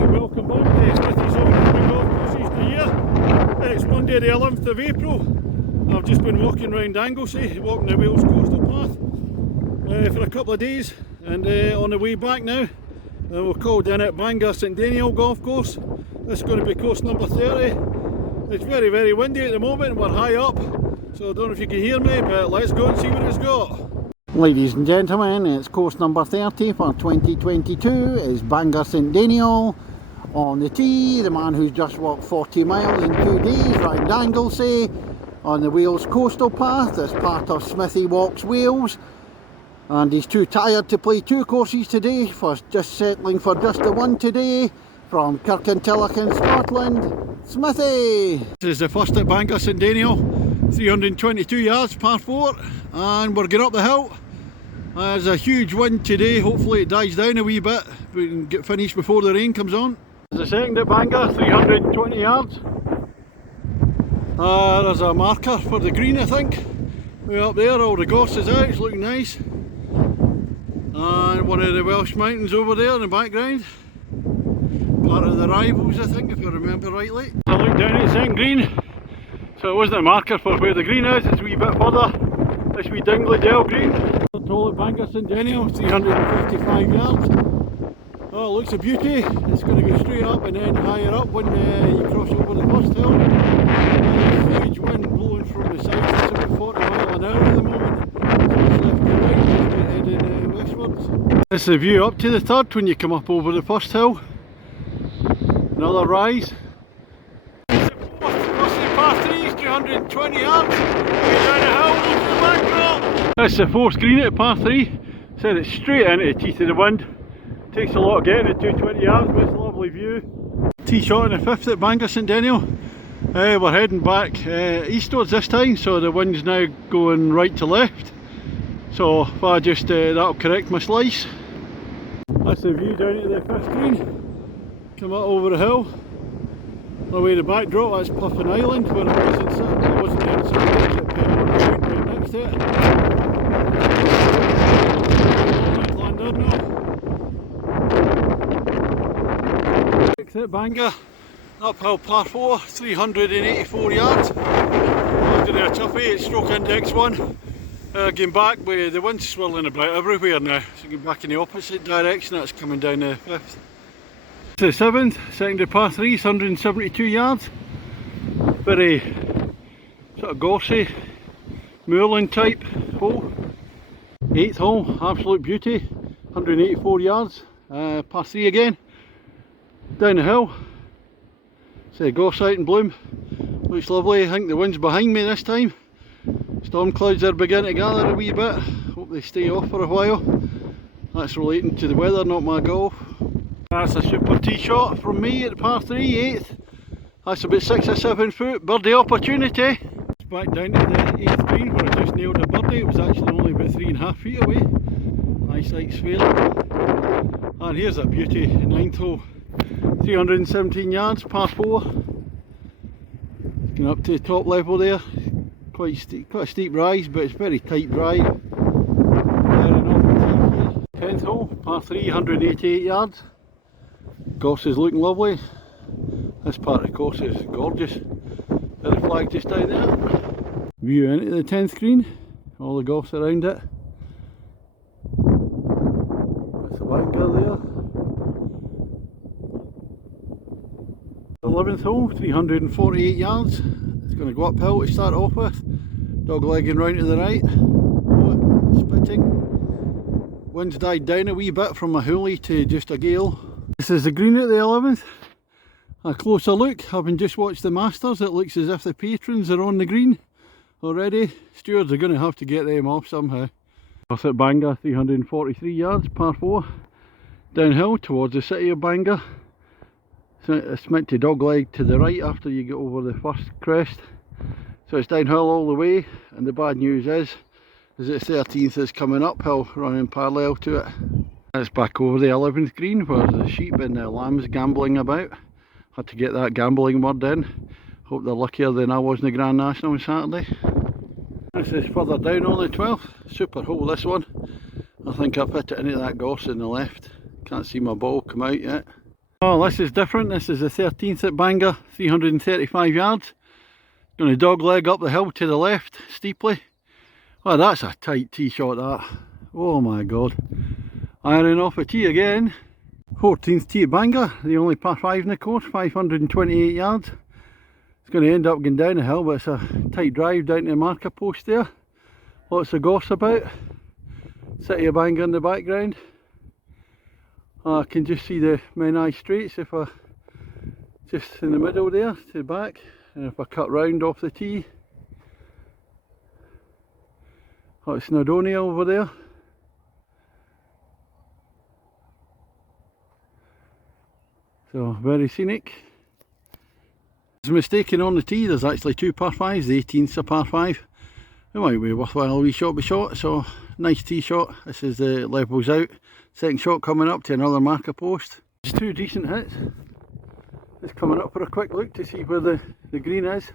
Welcome back to Smithy's opening golf courses of the year. It's Monday the 11th of April. I've just been walking around Anglesey, walking the Wales coastal path for a couple of days, and on the way back now we're called in at Bangor St Deiniol golf course. This is going to be course number 30. It's very windy at the moment and we're high up, so I don't know if you can hear me, but let's go and see what it's got. Ladies and gentlemen, it's course number 30 for 2022. It's Bangor St Deiniol. On the tee, the man who's just walked 40 miles in 2 days round Anglesey on the Wales coastal path as part of Smithy Walks Wales, and he's too tired to play 2 courses today, for just settling for just the one today. From Kirkintilloch in Scotland, Smithy. This is the first at Bangor St Deiniol, 322 yards, par 4, and we're getting up the hill. There's a huge wind today, hopefully it dies down a wee bit, we can get finished before the rain comes on. There's a second at Bangor, 320 yards. There's a marker for the green, I think. Way up there, all the gorse is out, it's looking nice. And one of the Welsh mountains over there in the background. Part of the rivals, I think, if I remember rightly. I looked down at the second green, so it wasn't a marker for where the green is, it's a wee bit further. This wee Deiniol gel green. Toll at Bangor St Deiniol, 355 yards. Oh, it looks a beauty. It's going to go straight up and then higher up when you cross over the first hill. Huge wind blowing from the south, it's about 40 miles an hour at the moment. So it's left to right, it's heading westwards. This is the view up to the third when you come up over the first hill. Another rise. It's the fourth, first par 3, 220 yards. Down the hill, look at the backdrop. That's the fourth green at par 3. Send it straight into the teeth of the wind. Takes a lot of getting at 220 yards, but it's a lovely view. Tee shot on the 5th at Bangor St Deiniol. We're heading back eastwards this time, so the wind's now going right to left. So if I just, that'll correct my slice. That's the view down at the 5th green. Come up over the hill. Away the backdrop, that's Puffin Island, where it wasn't sitting. It wasn't inside, it right next to it. At Bangor, uphill par 4, 384 yards. After a toughie, it's stroke index 1. Going back with the wind swirling about everywhere now, so going back in the opposite direction, that's coming down the 5th. The 7th, second at par 3, 172 yards. Very sort of gorsy, moorland type hole. 8th hole, absolute beauty, 184 yards, par 3 again. Down the hill, say gorse out in bloom, looks lovely. I think the wind's behind me this time. Storm clouds are beginning to gather a wee bit, hope they stay off for a while. That's relating to the weather, not my golf. That's a super tee shot from me at par 3, 8th. That's about 6 or 7 foot, birdie opportunity. Back down to the 8th green where I just nailed a birdie. It was actually only about 3.5 feet away. Nice like swale. And here's a beauty, 9th hole. 317 yards, par 4. Going up to the top level there. Quite a steep rise, but it's very tight drive. There and up the 10th hole, par 3, 188 yards. Course is looking lovely. This part of the course is gorgeous. There's the flag just down there. View into the 10th green, all the golfs around it. That's the Bangor there. 11th hole, 348 yards. It's going to go uphill to start off with. Dog legging round to the right. Oh, spitting. Wind's died down a wee bit from a hoolie to just a gale. This is the green at the 11th. A closer look, having just watched the Masters, it looks as if the patrons are on the green already. Stewards are going to have to get them off somehow. Off at Bangor, 343 yards, par 4. Downhill towards the city of Bangor. It's meant to dogleg to the right after you get over the first crest. So it's downhill all the way, and the bad news is the 13th is coming uphill, running parallel to it. It's back over the 11th green where the sheep and the lambs gambling about. Had to get that gambling word in. Hope they're luckier than I was in the Grand National on Saturday. This is further down on the 12th. Super hole this one. I think I've hit it into that gorse on the left. Can't see my ball come out yet. Oh, this is different. This is the 13th at Bangor, 335 yards. Going to dog leg up the hill to the left, steeply. Oh, that's a tight tee shot, that. Oh my god. Iron off a tee again. 14th tee at Bangor, the only par 5 in the course, 528 yards. It's going to end up going down the hill, but it's a tight drive down to the marker post there. Lots of goss about. City of Bangor in the background. I can just see the Menai Straits if I just in the middle there to the back, and if I cut round off the tee, oh, it's Deiniol over there. So very scenic. There's a mistaken on the tee. There's actually two par 5s. The 18th's a par 5. It might be worthwhile wee shot by shot. So nice tee shot. This is the levels out. Second shot coming up to another marker post. Just two decent hits. Just coming up for a quick look to see where the green is.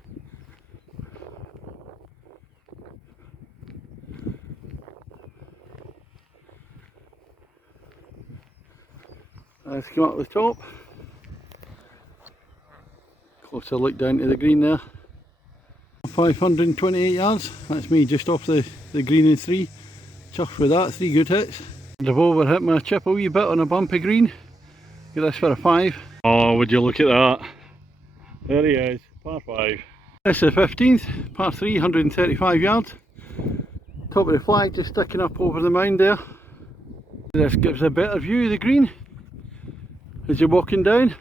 Let's come up the top. Closer look down to the green there. 528 yards. That's me just off the green in 3. Chuffed with that, 3 good hits. I've over hit my chip a wee bit on a bumpy green. Get this for a 5. Oh, would you look at that? There he is, par 5. This is the 15th, par 3, 135 yards. Top of the flag just sticking up over the mound there. This gives a better view of the green as you're walking down.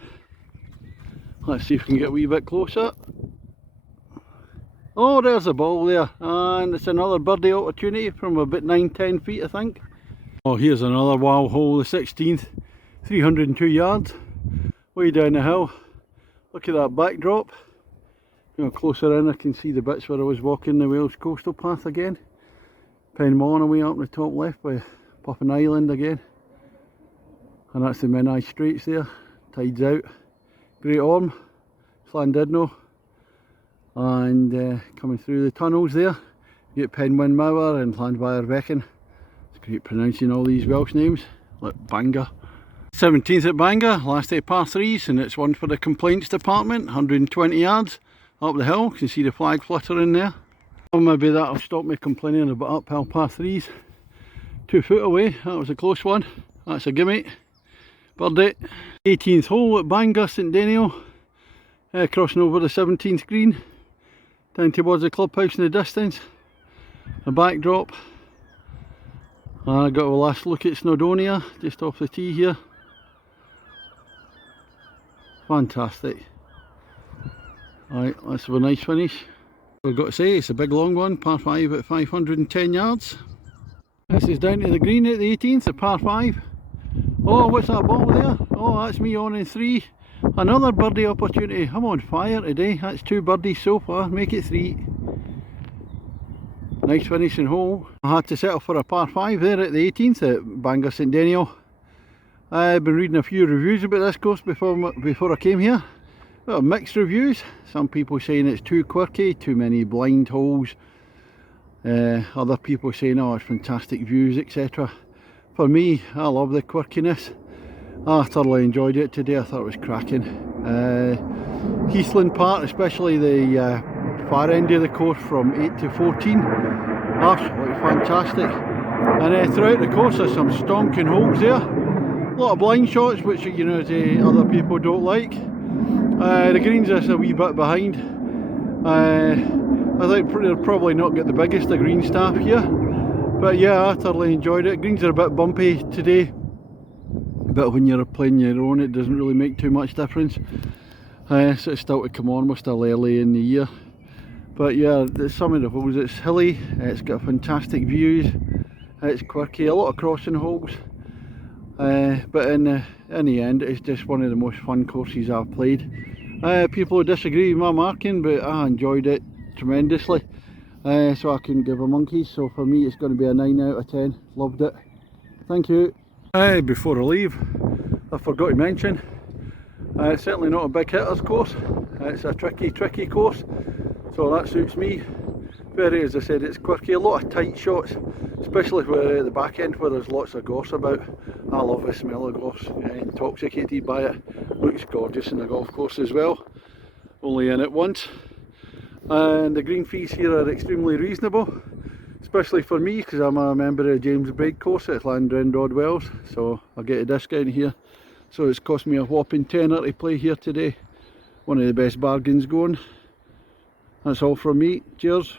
Let's see if we can get a wee bit closer. Oh, there's the ball there, and it's another birdie opportunity from about 9-10 feet I think. Oh, here's another wow hole, the 16th, 302 yards, way down the hill. Look at that backdrop. You know, closer in I can see the bits where I was walking the Wales coastal path again. Penmon away up in the top left by Puffin Island again. And that's the Menai Straits there, tides out. Great Orme, Llandudno, and coming through the tunnels there, you get Penwyn Mawr and Llandfairfechan. It's great pronouncing all these Welsh names, like Bangor. 17th at Bangor, last 8 par 3s, and it's one for the complaints department, 120 yards up the hill. You can see the flag fluttering there. Well, maybe that'll stop me complaining about uphill par 3s. 2 foot away, that was a close one. That's a gimme. Birdie. 18th hole at Bangor, St Deiniol. Crossing over the 17th green. Down towards the clubhouse in the distance. A backdrop. And I got a last look at Snowdonia, just off the tee here. Fantastic. Alright, let's have a nice finish. I've got to say, it's a big long one, par 5 at 510 yards. This is down to the green at the 18th, a par 5. Oh, what's that ball there? Oh, that's me on in 3. Another birdie opportunity. I'm on fire today. That's 2 birdies so far. Make it 3. Nice finishing hole. I had to settle for a par 5 there at the 18th at Bangor St Deiniol. I've been reading a few reviews about this course before I came here. Well, mixed reviews. Some people saying it's too quirky, too many blind holes. Other people saying, oh, it's fantastic views, etc. For me, I love the quirkiness. I thoroughly enjoyed it today. I thought it was cracking. Heathland Part, especially the far end of the course from 8 to 14, absolutely fantastic. And throughout the course there's some stonking holes there. A lot of blind shots, which, you know, other people don't like. The greens is a wee bit behind. I think they'll probably not get the biggest of green staff here. But yeah, I thoroughly enjoyed it. Greens are a bit bumpy today, but when you're playing your own it doesn't really make too much difference. So it's still to come on, we're still early in the year. But yeah, some of the holes, it's hilly, it's got fantastic views, it's quirky, a lot of crossing holes. But in the end it's just one of the most fun courses I've played. People who disagree with my marking, but I enjoyed it tremendously. So I couldn't give a monkey, so for me it's going to be a 9 out of 10. Loved it. Thank you. Before I leave, I forgot to mention, it's certainly not a big hitters course. It's a tricky course, so that suits me. Very, as I said, it's quirky, a lot of tight shots, especially where at the back end where there's lots of gorse about. I love the smell of gorse, intoxicated by it. Looks gorgeous in the golf course as well, only in it once. And the green fees here are extremely reasonable, especially for me because I'm a member of James Braid course at Llandrindod Wells, so I'll get a discount here. So it's cost me a whopping tenner to play here today. One of the best bargains going. That's all from me. Cheers.